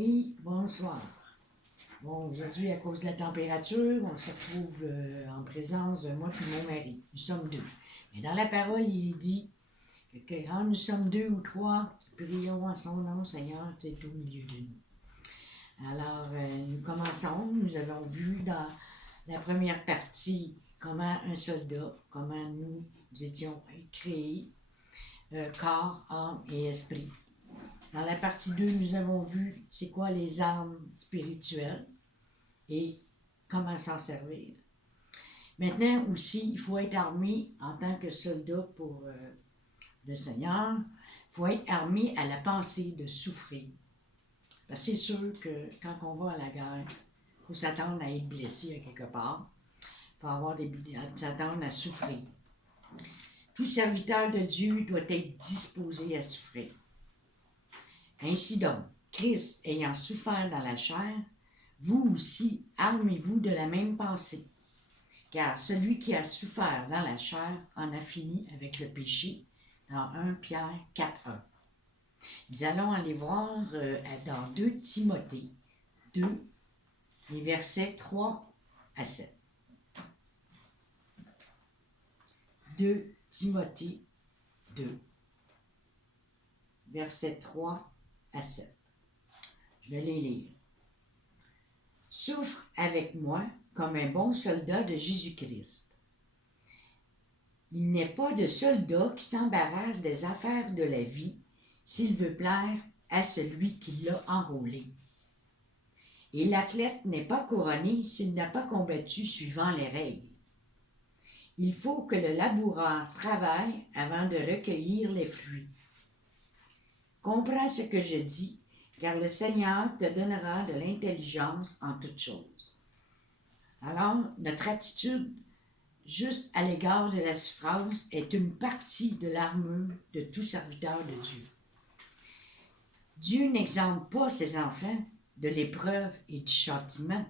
Oui, bonsoir. Bon, aujourd'hui, à cause de la température, on se retrouve en présence de moi et mon mari. Nous sommes deux. Mais dans la parole, il est dit que quand nous sommes deux ou trois, qui prions en son nom, Seigneur, tu es au milieu de nous. Alors, nous commençons. Nous avons vu dans la première partie comment un soldat, comment nous étions créés, corps, âme et esprit. Dans la partie 2, nous avons vu c'est quoi les armes spirituelles et comment s'en servir. Maintenant aussi, il faut être armé en tant que soldat pour le Seigneur. Il faut être armé à la pensée de souffrir. Parce que c'est sûr que quand on va à la guerre, il faut s'attendre à être blessé à quelque part. Il faut s'attendre à souffrir. Tout serviteur de Dieu doit être disposé à souffrir. Ainsi donc, Christ ayant souffert dans la chair, vous aussi armez-vous de la même pensée. Car celui qui a souffert dans la chair en a fini avec le péché, dans 1 Pierre 4:1. Nous allons aller voir dans 2 Timothée 2, les versets 3 à 7. 2 Timothée 2, versets 3 à 7. Je vais les lire. Souffre avec moi comme un bon soldat de Jésus-Christ. Il n'est pas de soldat qui s'embarrasse des affaires de la vie s'il veut plaire à celui qui l'a enrôlé. Et l'athlète n'est pas couronné s'il n'a pas combattu suivant les règles. Il faut que le laboureur travaille avant de recueillir les fruits. Comprends ce que je dis, car le Seigneur te donnera de l'intelligence en toutes choses. Alors, notre attitude juste à l'égard de la souffrance est une partie de l'armure de tout serviteur de Dieu. Dieu n'exemple pas ses enfants de l'épreuve et du châtiment.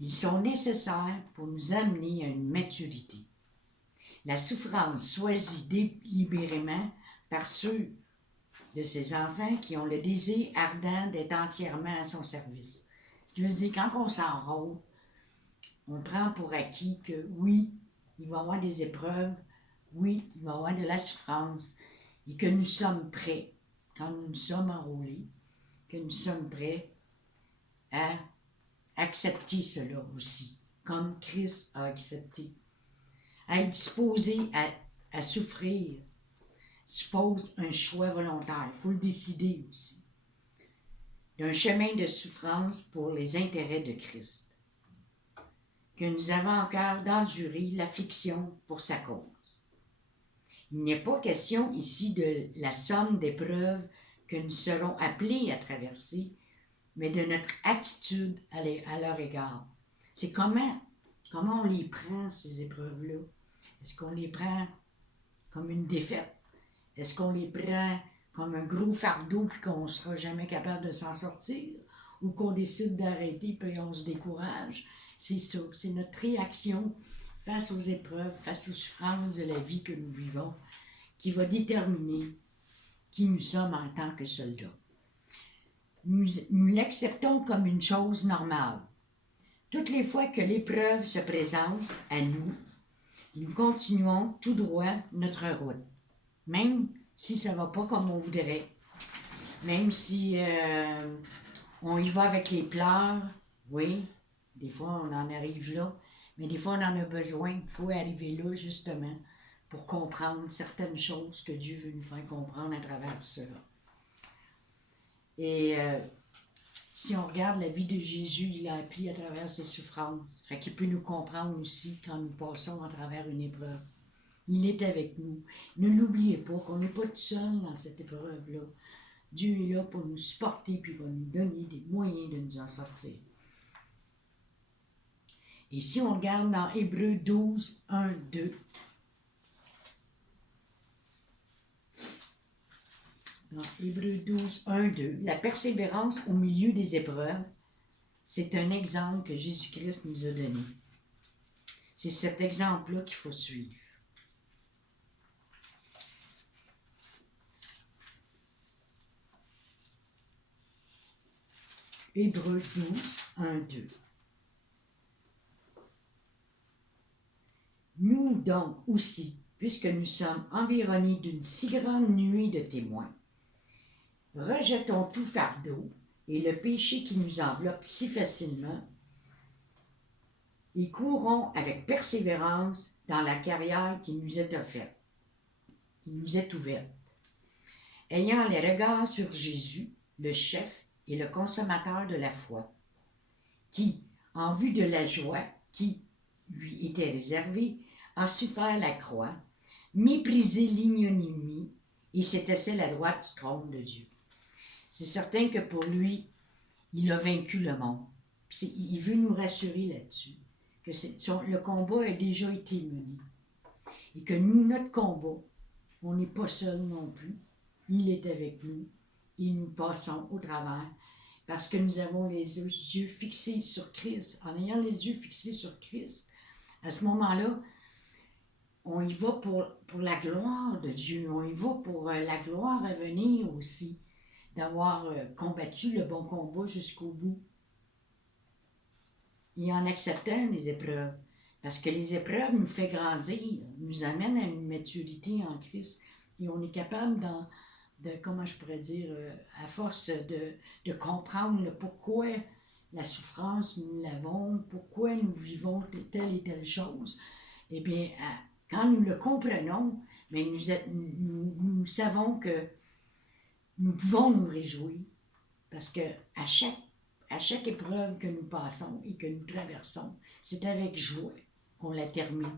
Ils sont nécessaires pour nous amener à une maturité. La souffrance choisie délibérément par ceux de ses enfants qui ont le désir ardent d'être entièrement à son service. Ce qui veut dire, quand on s'enrôle, on prend pour acquis que oui, il va y avoir des épreuves, oui, il va y avoir de la souffrance, et que nous sommes prêts, quand nous nous sommes enrôlés, que nous sommes prêts à accepter cela aussi, comme Christ a accepté. À être disposé à souffrir suppose un choix volontaire, il faut le décider aussi, d'un chemin de souffrance pour les intérêts de Christ. Que nous avons encore d'endurer l'affliction pour sa cause. Il n'est pas question ici de la somme d'épreuves que nous serons appelés à traverser, mais de notre attitude à leur égard. C'est comment on les prend, ces épreuves-là. Est-ce qu'on les prend comme une défaite? Est-ce qu'on les prend comme un gros fardeau et qu'on ne sera jamais capable de s'en sortir? Ou qu'on décide d'arrêter puis on se décourage? C'est ça, c'est notre réaction face aux épreuves, face aux souffrances de la vie que nous vivons, qui va déterminer qui nous sommes en tant que soldats. Nous l'acceptons comme une chose normale. Toutes les fois que l'épreuve se présente à nous, nous continuons tout droit notre route, même si ça ne va pas comme on voudrait, même si on y va avec les pleurs, oui, des fois on en arrive là, mais des fois on en a besoin, il faut arriver là justement pour comprendre certaines choses que Dieu veut nous faire comprendre à travers cela. Et si on regarde la vie de Jésus, il a appris à travers ses souffrances. Fait qu'il peut nous comprendre aussi quand nous passons à travers une épreuve. Il est avec nous. Ne l'oubliez pas qu'on n'est pas tout seul dans cette épreuve-là. Dieu est là pour nous supporter puis va nous donner des moyens de nous en sortir. Et si on regarde dans Hébreux 12, 1, 2, dans Hébreux 12, 1, 2, la persévérance au milieu des épreuves, c'est un exemple que Jésus-Christ nous a donné. C'est cet exemple-là qu'il faut suivre. Hébreux 12, 1, 2. Nous donc aussi, puisque nous sommes environnés d'une si grande nuée de témoins, rejetons tout fardeau et le péché qui nous enveloppe si facilement et courons avec persévérance dans la carrière qui nous est offerte, qui nous est ouverte. Ayant les regards sur Jésus, le chef et le consommateur de la foi, qui, en vue de la joie qui lui était réservée, a su faire la croix, mépriser l'ignominie et s'est assis à la droite du trône de Dieu. C'est certain que pour lui, il a vaincu le monde. Il veut nous rassurer là-dessus, que le combat a déjà été mené. Et que nous, notre combat, on n'est pas seul non plus. Il est avec nous et nous passons au travers parce que nous avons les yeux fixés sur Christ. En ayant les yeux fixés sur Christ, à ce moment-là, on y va pour la gloire de Dieu. On y va pour la gloire à venir aussi, d'avoir combattu le bon combat jusqu'au bout. Et en acceptant les épreuves. Parce que les épreuves nous font grandir, nous amènent à une maturité en Christ. Et on est capable comment je pourrais dire, à force de comprendre le pourquoi la souffrance, nous l'avons, pourquoi nous vivons telle et telle chose, eh bien, quand nous le comprenons, mais nous savons que nous pouvons nous réjouir, parce que à chaque épreuve que nous passons et que nous traversons, c'est avec joie qu'on la termine.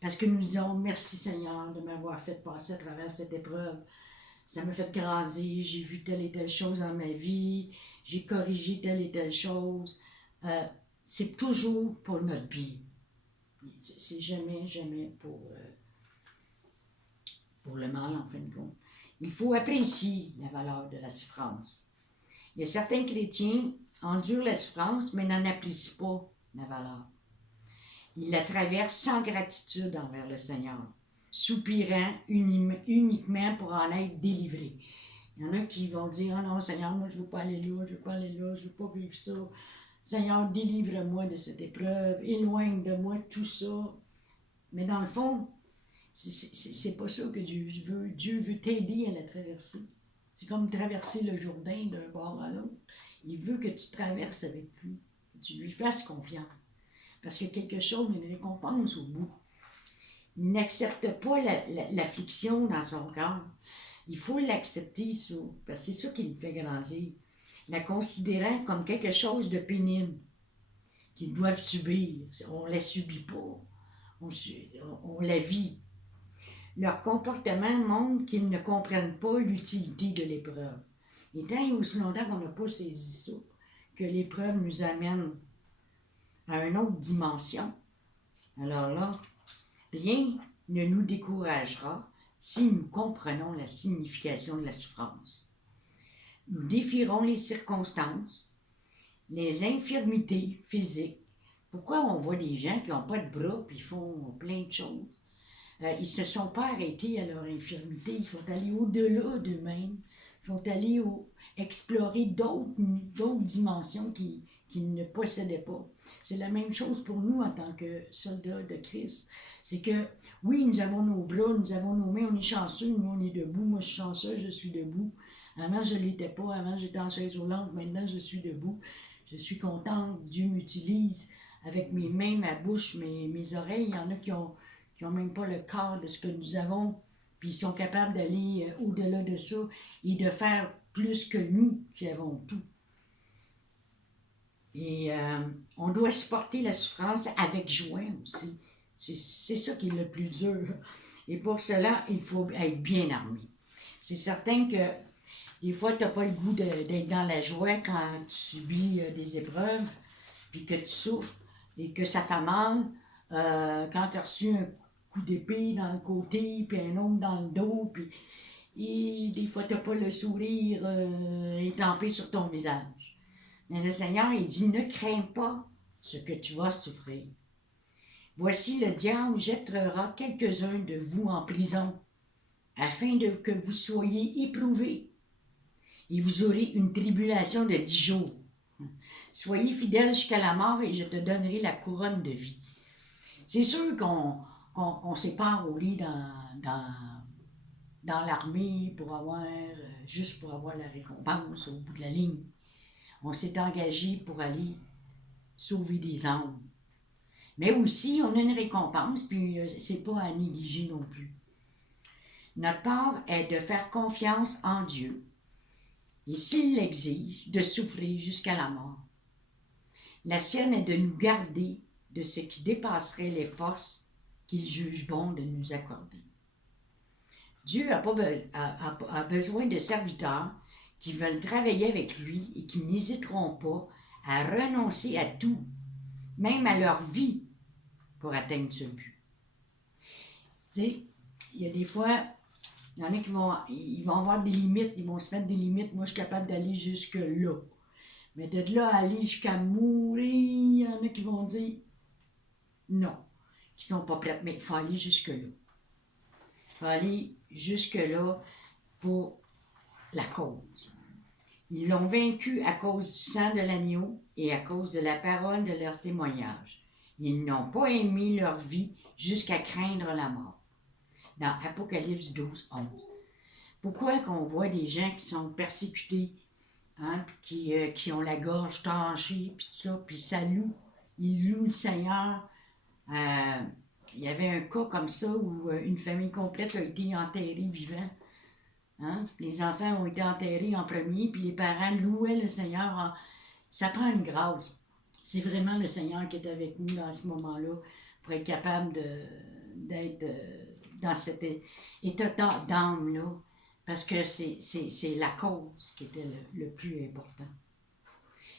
Parce que nous disons, merci Seigneur de m'avoir fait passer à travers cette épreuve. Ça m'a fait grandir, j'ai vu telle et telle chose dans ma vie, j'ai corrigé telle et telle chose. C'est toujours pour notre bien. C'est jamais pour le mal, en fin de compte. Il faut apprécier la valeur de la souffrance. Il y a certains chrétiens endurent la souffrance, mais n'en apprécient pas la valeur. Ils la traversent sans gratitude envers le Seigneur, soupirant uniquement pour en être délivrés. Il y en a qui vont dire « Ah non, Seigneur, moi je ne veux pas aller là, je ne veux pas aller là, je ne veux pas vivre ça. Seigneur, délivre-moi de cette épreuve, éloigne de moi tout ça. » Mais dans le fond, c'est pas ça que Dieu veut. Dieu veut t'aider à la traverser. C'est comme traverser le Jourdain d'un bord à l'autre. Il veut que tu traverses avec lui, que tu lui fasses confiance. Parce qu'il y a quelque chose, une récompense au bout. Il n'accepte pas l'affliction dans son cœur. Il faut l'accepter, ça, parce que c'est ça qui nous fait grandir. La considérant comme quelque chose de pénible, qu'ils doivent subir. On ne la subit pas, on la vit. Leur comportement montre qu'ils ne comprennent pas l'utilité de l'épreuve. Et tant et aussi longtemps qu'on n'a pas saisi ça, que l'épreuve nous amène à une autre dimension, alors là, rien ne nous découragera si nous comprenons la signification de la souffrance. Nous défierons les circonstances, les infirmités physiques. Pourquoi on voit des gens qui n'ont pas de bras et font plein de choses? Ils ne se sont pas arrêtés à leur infirmité, ils sont allés au-delà d'eux-mêmes, ils sont allés explorer d'autres dimensions qu'ils ne possédaient pas. C'est la même chose pour nous en tant que soldats de Christ. C'est que, oui, nous avons nos bras, nous avons nos mains, on est chanceux, nous on est debout, moi je suis chanceux, je suis debout. Avant je ne l'étais pas, avant j'étais en chaise roulante, maintenant je suis debout. Je suis contente, Dieu m'utilise avec mes mains, ma bouche, mes oreilles. Il y en a qui n'ont même pas le corps de ce que nous avons, puis ils sont capables d'aller au-delà de ça et de faire plus que nous qui avons tout. Et on doit supporter la souffrance avec joie aussi. C'est ça qui est le plus dur. Et pour cela, il faut être bien armé. C'est certain que des fois, tu n'as pas le goût d'être dans la joie quand tu subis des épreuves, puis que tu souffres et que ça fait mal. Quand tu as reçu un coup d'épée dans le côté, puis un autre dans le dos, et des fois, tu n'as pas le sourire étampé sur ton visage. Mais le Seigneur, il dit, ne crains pas ce que tu vas souffrir. Voici, le diable jettera quelques-uns de vous en prison, afin que vous soyez éprouvés. Et vous aurez une tribulation de 10 jours. Soyez fidèles jusqu'à la mort et je te donnerai la couronne de vie. C'est sûr qu'on sépare au lit dans l'armée pour avoir, juste pour avoir la récompense au bout de la ligne. On s'est engagé pour aller sauver des âmes. Mais aussi, on a une récompense, puis c'est pas à négliger non plus. Notre part est de faire confiance en Dieu, et s'il l'exige, de souffrir jusqu'à la mort. La sienne est de nous garder de ce qui dépasserait les forces qu'il juge bon de nous accorder. Dieu a besoin de serviteurs qui veulent travailler avec lui et qui n'hésiteront pas à renoncer à tout, même à leur vie, pour atteindre ce but. Tu sais, il y a des fois, il y en a qui vont avoir des limites, ils vont se mettre des limites. Moi, je suis capable d'aller jusque-là. Mais de là à aller jusqu'à mourir, il y en a qui vont dire non, qui sont pas prêts. Mais il faut aller jusque-là. Il faut aller jusque-là pour la cause. Ils l'ont vaincu à cause du sang de l'agneau et à cause de la parole de leur témoignage. Ils n'ont pas aimé leur vie jusqu'à craindre la mort. Dans Apocalypse 12, 11. Pourquoi qu'on voit des gens qui sont persécutés, hein, qui ont la gorge tranchée, puis tout ça, puis ça loue. Ils louent le Seigneur. Il y avait un cas comme ça où une famille complète a été enterrée vivant. Hein? Les enfants ont été enterrés en premier, puis les parents louaient le Seigneur. Ça prend une grâce. C'est vraiment le Seigneur qui est avec nous dans ce moment-là pour être capable d'être dans cet état d'âme-là, parce que c'est la cause qui était le plus important.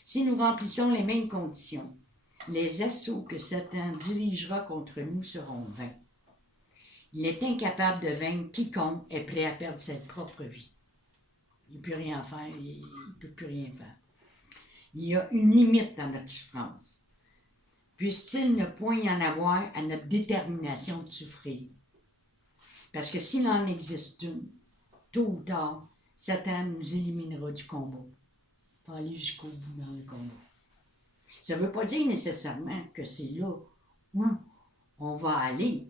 Si nous remplissons les mêmes conditions, les assauts que Satan dirigera contre nous seront vains. Il est incapable de vaincre quiconque est prêt à perdre sa propre vie. Il ne peut rien faire, il ne peut plus rien faire. Il y a une limite dans notre souffrance. Puisse-t-il ne point y en avoir à notre détermination de souffrir. Parce que s'il en existe une, tôt ou tard, Satan nous éliminera du combat. Il faut aller jusqu'au bout dans le combat. Ça ne veut pas dire nécessairement que c'est là où on va aller.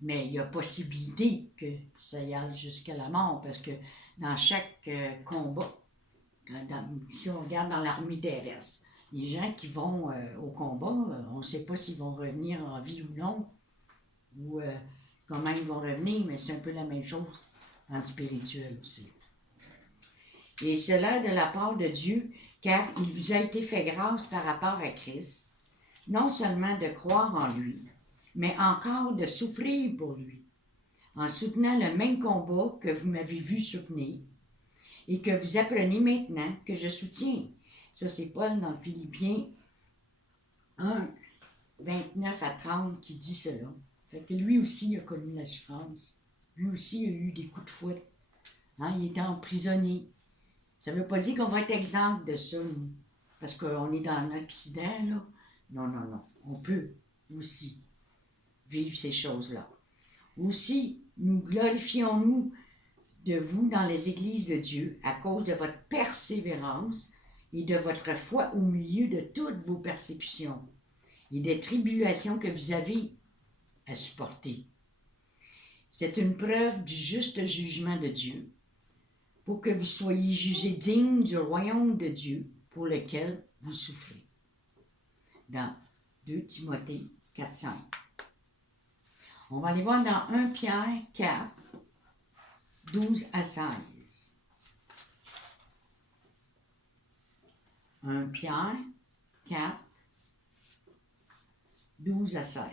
Mais il y a possibilité que ça y aille jusqu'à la mort, parce que dans chaque combat, si on regarde dans l'armée terrestre, les gens qui vont au combat, on ne sait pas s'ils vont revenir en vie ou non, ou comment ils vont revenir, mais c'est un peu la même chose dans le spirituel aussi. Et cela de la part de Dieu, car il vous a été fait grâce par rapport à Christ, non seulement de croire en lui, mais encore de souffrir pour lui, en soutenant le même combat que vous m'avez vu soutenir et que vous apprenez maintenant que je soutiens. Ça, c'est Paul dans Philippiens 1, 29 à 30 qui dit cela. Fait que lui aussi a connu la souffrance. Lui aussi a eu des coups de fouet. Hein, il était emprisonné. Ça ne veut pas dire qu'on va être exempt de ça, nous, parce qu'on est dans un accident, là. Non, non, non. On peut aussi vivre ces choses-là. Aussi, nous glorifions-nous de vous dans les églises de Dieu à cause de votre persévérance et de votre foi au milieu de toutes vos persécutions et des tribulations que vous avez à supporter. C'est une preuve du juste jugement de Dieu pour que vous soyez jugés dignes du royaume de Dieu pour lequel vous souffrez. Dans 2 Timothée 4, 5. On va aller voir dans 1 Pierre 4, 12 à 16. 1 Pierre 4, 12 à 16.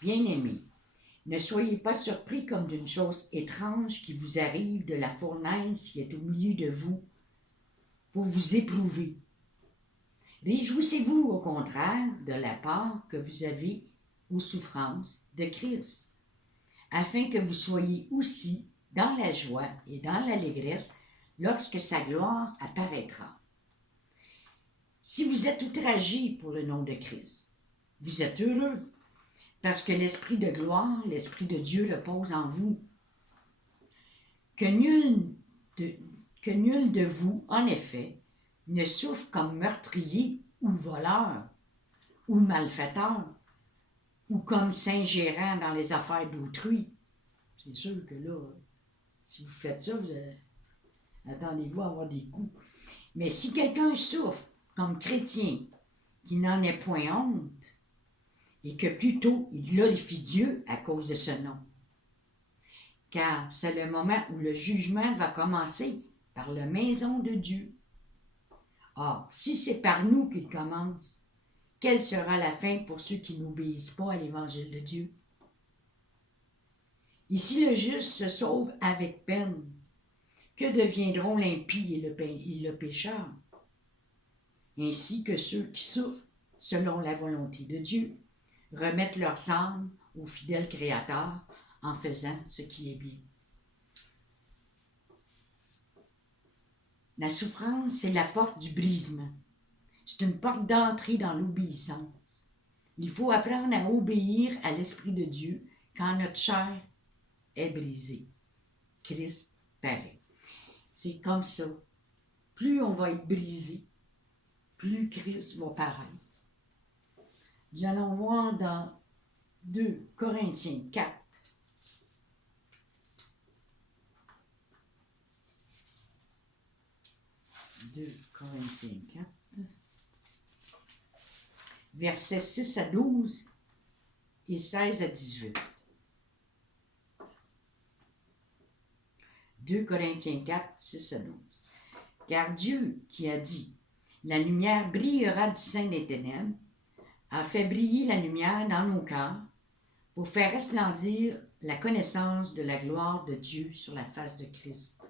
Bien-aimés, ne soyez pas surpris comme d'une chose étrange qui vous arrive de la fournaise qui est au milieu de vous pour vous éprouver. Réjouissez-vous au contraire de la part que vous avez aux souffrances de Christ, afin que vous soyez aussi dans la joie et dans l'allégresse lorsque sa gloire apparaîtra. Si vous êtes outragés pour le nom de Christ, vous êtes heureux, parce que l'Esprit de gloire, l'Esprit de Dieu repose en vous. que nul de vous, en effet, ne souffre comme meurtrier ou voleur ou malfaiteur ou comme s'ingérant dans les affaires d'autrui. C'est sûr que là, si vous faites ça, attendez-vous à avoir des coups. Mais si quelqu'un souffre comme chrétien, qu'il n'en ait point honte, et que plutôt il glorifie Dieu à cause de ce nom. Car c'est le moment où le jugement va commencer par la maison de Dieu. Or, si c'est par nous qu'il commence, quelle sera la fin pour ceux qui n'obéissent pas à l'évangile de Dieu? Et si le juste se sauve avec peine, que deviendront l'impie et le pécheur? Ainsi que ceux qui souffrent selon la volonté de Dieu remettent leurs âmes au fidèle Créateur en faisant ce qui est bien. La souffrance, c'est la porte du brisement. C'est une porte d'entrée dans l'obéissance. Il faut apprendre à obéir à l'Esprit de Dieu quand notre chair est brisée. Christ paraît. C'est comme ça. Plus on va être brisé, plus Christ va paraître. Nous allons voir dans 2 Corinthiens 4. 2 Corinthiens 4, versets 6 à 12 et 16 à 18. 2 Corinthiens 4, 6 à 12. Car Dieu qui a dit « La lumière brillera du sein des ténèbres » a fait briller la lumière dans nos cœurs pour faire resplendir la connaissance de la gloire de Dieu sur la face de Christ.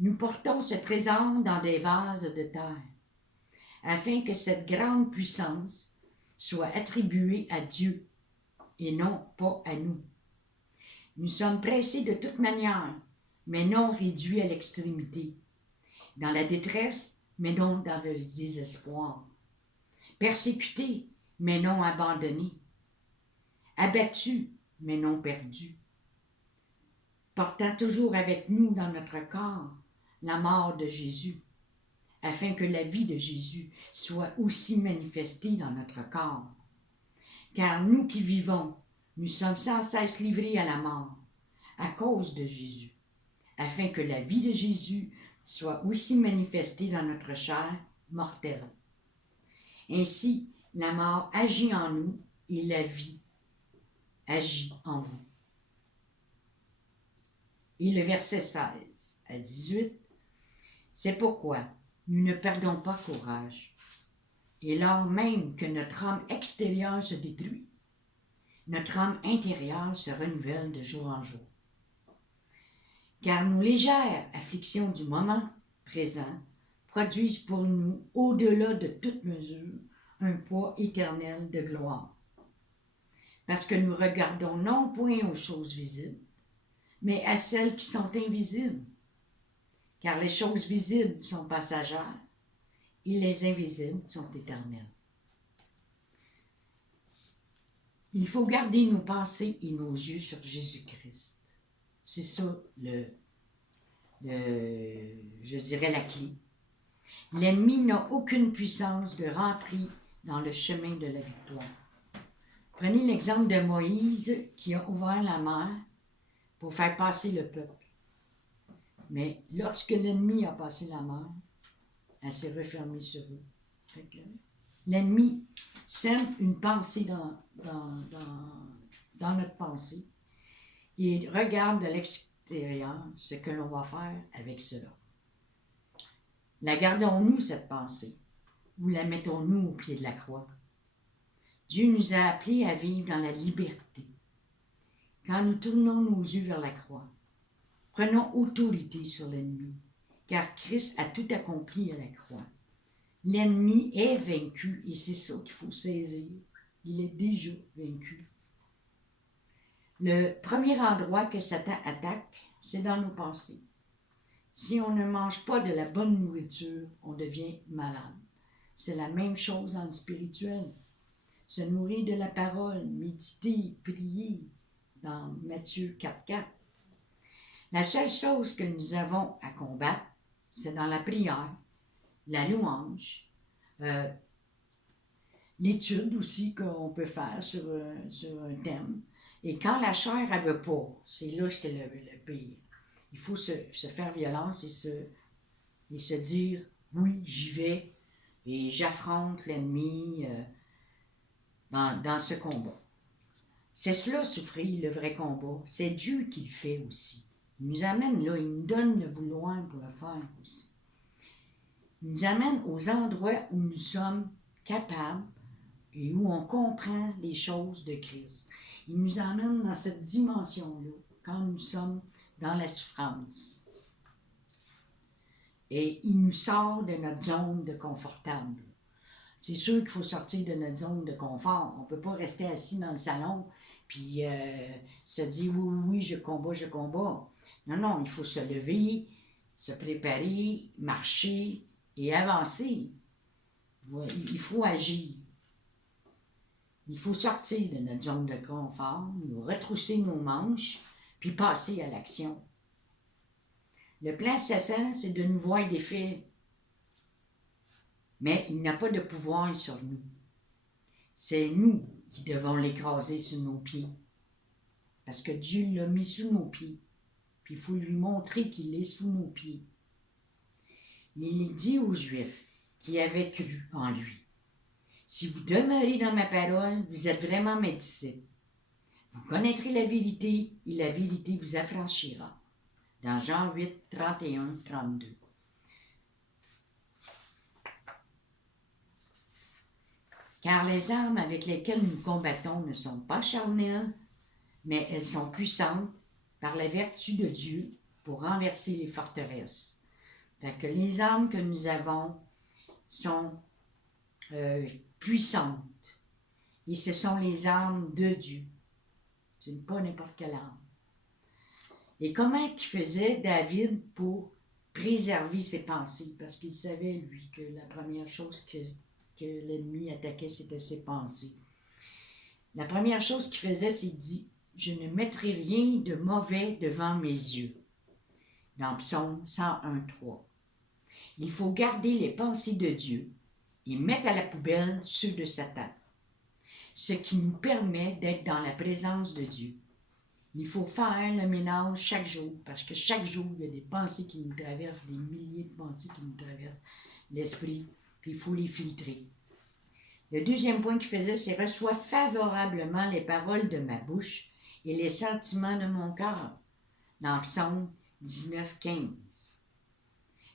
Nous portons ce trésor dans des vases de terre, afin que cette grande puissance soit attribuée à Dieu et non pas à nous. Nous sommes pressés de toute manière, mais non réduits à l'extrémité, dans la détresse, mais non dans le désespoir, persécutés, mais non abandonnés, abattus, mais non perdus, portant toujours avec nous dans notre corps la mort de Jésus, afin que la vie de Jésus soit aussi manifestée dans notre corps. Car nous qui vivons, nous sommes sans cesse livrés à la mort, à cause de Jésus, afin que la vie de Jésus soit aussi manifestée dans notre chair mortelle. Ainsi, la mort agit en nous et la vie agit en vous. Et le verset 16 à 18, c'est pourquoi nous ne perdons pas courage. Et lors même que notre âme extérieure se détruit, notre âme intérieure se renouvelle de jour en jour. Car nos légères afflictions du moment présent produisent pour nous, au-delà de toute mesure, un poids éternel de gloire. Parce que nous regardons non point aux choses visibles, mais à celles qui sont invisibles. Car les choses visibles sont passagères et les invisibles sont éternelles. Il faut garder nos pensées et nos yeux sur Jésus-Christ. C'est ça, je dirais, la clé. L'ennemi n'a aucune puissance de rentrer dans le chemin de la victoire. Prenez l'exemple de Moïse qui a ouvert la mer pour faire passer le peuple. Mais lorsque l'ennemi a passé la mer, elle s'est refermée sur eux. L'ennemi sème une pensée dans notre pensée et regarde de l'extérieur ce que l'on va faire avec cela. La gardons-nous, cette pensée, ou la mettons-nous au pied de la croix? Dieu nous a appelés à vivre dans la liberté. Quand nous tournons nos yeux vers la croix, prenons autorité sur l'ennemi, car Christ a tout accompli à la croix. L'ennemi est vaincu et c'est ça qu'il faut saisir. Il est déjà vaincu. Le premier endroit que Satan attaque, c'est dans nos pensées. Si on ne mange pas de la bonne nourriture, on devient malade. C'est la même chose dans le spirituel. Se nourrir de la parole, méditer, prier, dans Matthieu 4.4. La seule chose que nous avons à combattre, c'est dans la prière, la louange, l'étude aussi qu'on peut faire sur un thème. Et quand la chair, elle veut pas, c'est là que c'est le pire. Il faut se faire violence et se dire, oui, j'y vais et j'affronte l'ennemi dans ce combat. C'est cela, souffrir, le vrai combat. C'est Dieu qui le fait aussi. Il nous amène là, il nous donne le vouloir pour le faire aussi. Il nous amène aux endroits où nous sommes capables et où on comprend les choses de Christ. Il nous amène dans cette dimension-là, quand nous sommes dans la souffrance. Et il nous sort de notre zone de confortable. C'est sûr qu'il faut sortir de notre zone de confort. On ne peut pas rester assis dans le salon puis se dire oui, je combats. Non, il faut se lever, se préparer, marcher et avancer. Il faut agir. Il faut sortir de notre zone de confort, nous retrousser nos manches, puis passer à l'action. Le plan de Satan, c'est de nous voir défaits. Mais il n'a pas de pouvoir sur nous. C'est nous qui devons l'écraser sous nos pieds. Parce que Dieu l'a mis sous nos pieds. Puis il faut lui montrer qu'il est sous nos pieds. Il dit aux Juifs qui avaient cru en lui, si vous demeurez dans ma parole, vous êtes vraiment mes disciples. Vous connaîtrez la vérité et la vérité vous affranchira. Dans Jean 8, 31, 32. Car les armes avec lesquelles nous combattons ne sont pas charnelles, mais elles sont puissantes par la vertu de Dieu pour renverser les forteresses. Fait que les armes que nous avons sont puissantes. Et ce sont les armes de Dieu. Ce n'est pas n'importe quelle arme. Et comment il faisait David pour préserver ses pensées? Parce qu'il savait, lui, que la première chose que l'ennemi attaquait, c'était ses pensées. La première chose qu'il faisait, c'est dit, je ne mettrai rien de mauvais devant mes yeux. Dans Psaume 101:3. Il faut garder les pensées de Dieu et mettre à la poubelle ceux de Satan. Ce qui nous permet d'être dans la présence de Dieu. Il faut faire le ménage chaque jour, parce que chaque jour, il y a des pensées qui nous traversent, des milliers de pensées qui nous traversent l'esprit, puis il faut les filtrer. Le deuxième point qu'il faisait, c'est « Reçois favorablement les paroles de ma bouche et les sentiments de mon cœur » dans Psaume 19:15.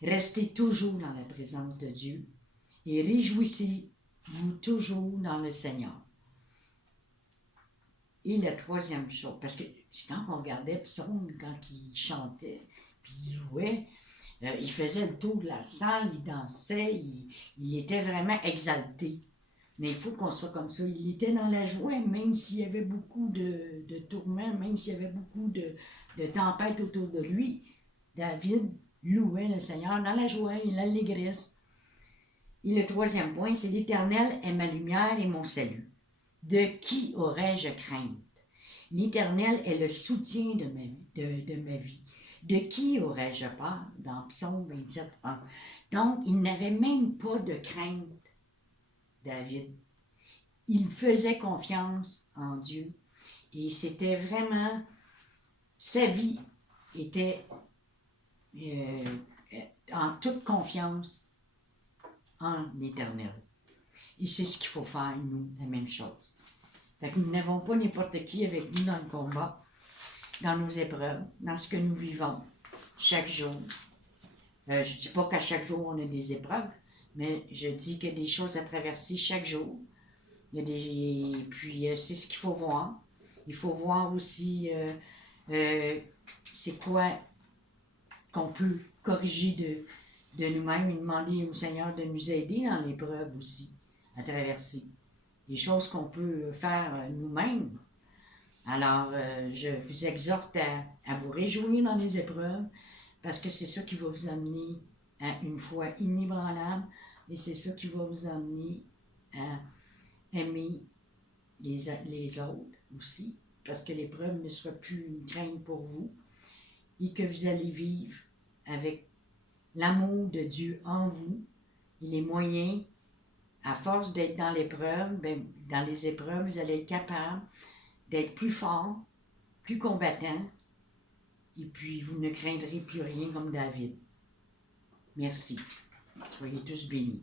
Restez toujours dans la présence de Dieu et réjouissez-vous toujours dans le Seigneur. Et la troisième chose, parce que quand on regardait Psaume, quand il chantait, puis il louait, il faisait le tour de la salle, il dansait, il était vraiment exalté. Mais il faut qu'on soit comme ça. Il était dans la joie, même s'il y avait beaucoup de tourments, même s'il y avait beaucoup de tempêtes autour de lui. David louait le Seigneur dans la joie et l'allégresse. Et le troisième point, c'est « L'Éternel est ma lumière et mon salut. De qui aurais-je crainte? L'Éternel est le soutien de ma vie. De qui aurais-je peur? » Dans Psaume 27:1. Donc, il n'avait même pas de crainte, David. Il faisait confiance en Dieu. Et c'était vraiment... Sa vie était en toute confiance en l'Éternel. Et c'est ce qu'il faut faire, nous, la même chose. Fait que nous n'avons pas n'importe qui avec nous dans le combat, dans nos épreuves, dans ce que nous vivons chaque jour. Je ne dis pas qu'à chaque jour on a des épreuves, mais je dis qu'il y a des choses à traverser chaque jour. Puis c'est ce qu'il faut voir. Il faut voir aussi c'est quoi qu'on peut corriger de nous-mêmes et demander au Seigneur de nous aider dans l'épreuve aussi à traverser. Des choses qu'on peut faire nous-mêmes. Alors, je vous exhorte à vous réjouir dans les épreuves parce que c'est ça qui va vous amener à une foi inébranlable et c'est ça qui va vous amener à aimer les autres aussi parce que l'épreuve ne sera plus une crainte pour vous et que vous allez vivre avec l'amour de Dieu en vous et les moyens, à force d'être dans l'épreuve, ben, dans les épreuves, vous allez être capable d'être plus fort, plus combattant, et puis vous ne craindrez plus rien comme David. Merci. Soyez tous bénis.